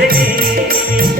रे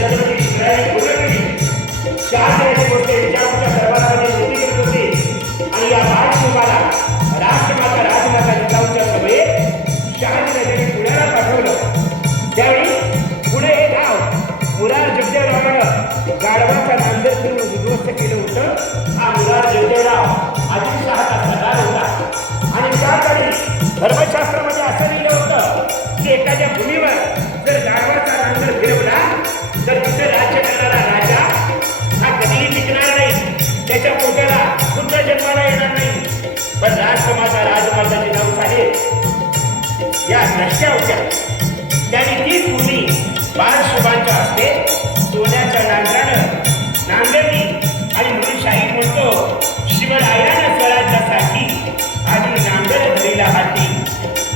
செல்வத்தில் உதவி கொடுத்து या नक्षा होत्या त्याने तीच मुली बाळशुभांच्या हस्ते सोन्याच्या नांगरानं नांगरली आणि म्हणून शाही म्हणतो शिवरायानं स्वराज्या साठी आणि नांगर धरलेला हाती.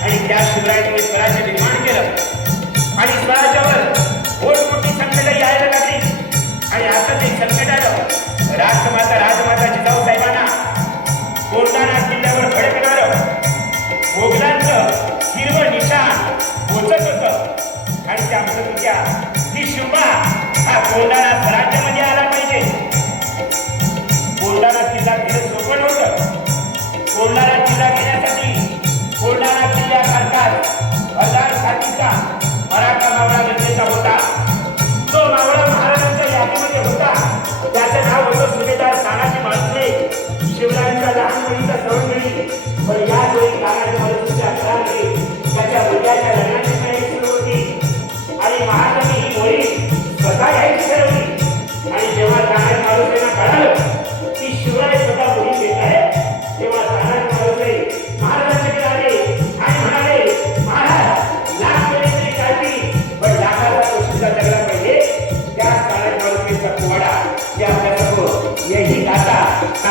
आणि त्या शिवरायाने स्वराज्य निर्माण केलं. आणि स्वराज्यावर मोठ मोठी संकट यायला लागली. आणि असं ते संकट आलं राष्ट्रमाता राजमाता जिजाऊ साहेबांना कोर्टाना किल्ल्यावर भडकणारं मोगलांचं हिरवं निशाण पोचत होतं. आणि त्यामुळे विचार की शिवबा हा कोंडाळा स्वराज्यामध्ये आला पाहिजे. कोंडाळा किल्ला घेणं सोपं नव्हतं. कोंडाळा किल्ला घेण्यासाठी कोंडाळा किल्ल्यासारखा हजार छातीचा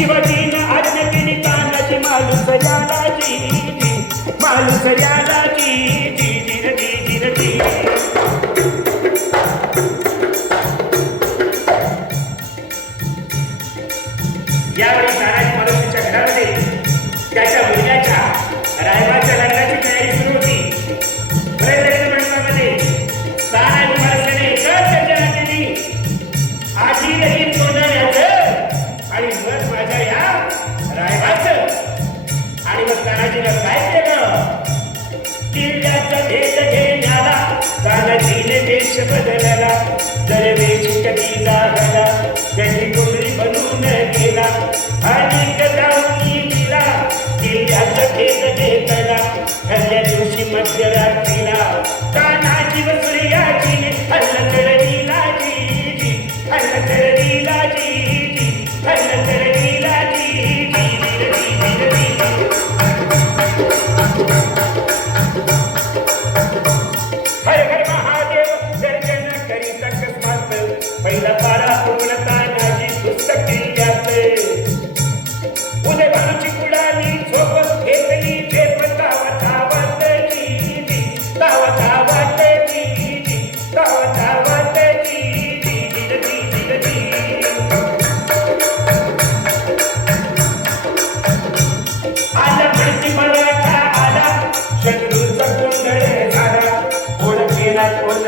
शिवाजीनं आज्ञा केली कानाची मालूस यालाची मालूस यालाची यावेळी नारायण परमेश्वरच्या घरामध्ये त्याच्या मुलग्याच्या रायबा रायवाचं आणि मग कानाजीनं काय केलं? किल्ल्याचा भेट घेण्याला कानाजीने वेश बदलला. दरवेश कधी जागा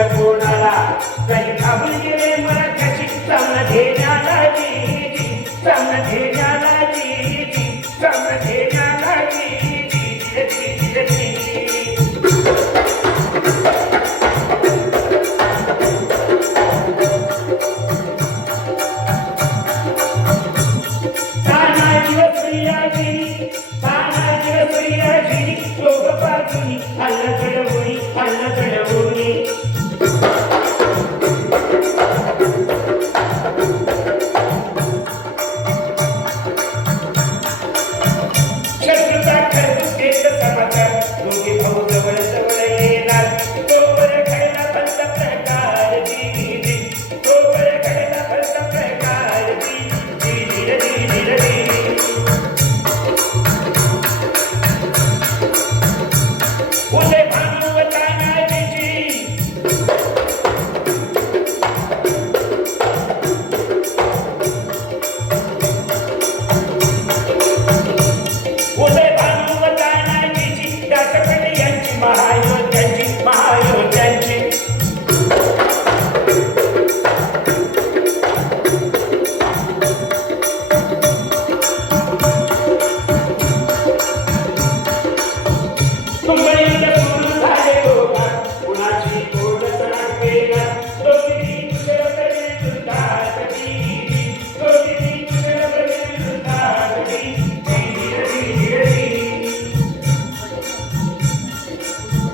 कोणाला काही घाबून गेले मला कशी सामना घेण्याला सामना घेण्याला सामना घेण्याला Thank you.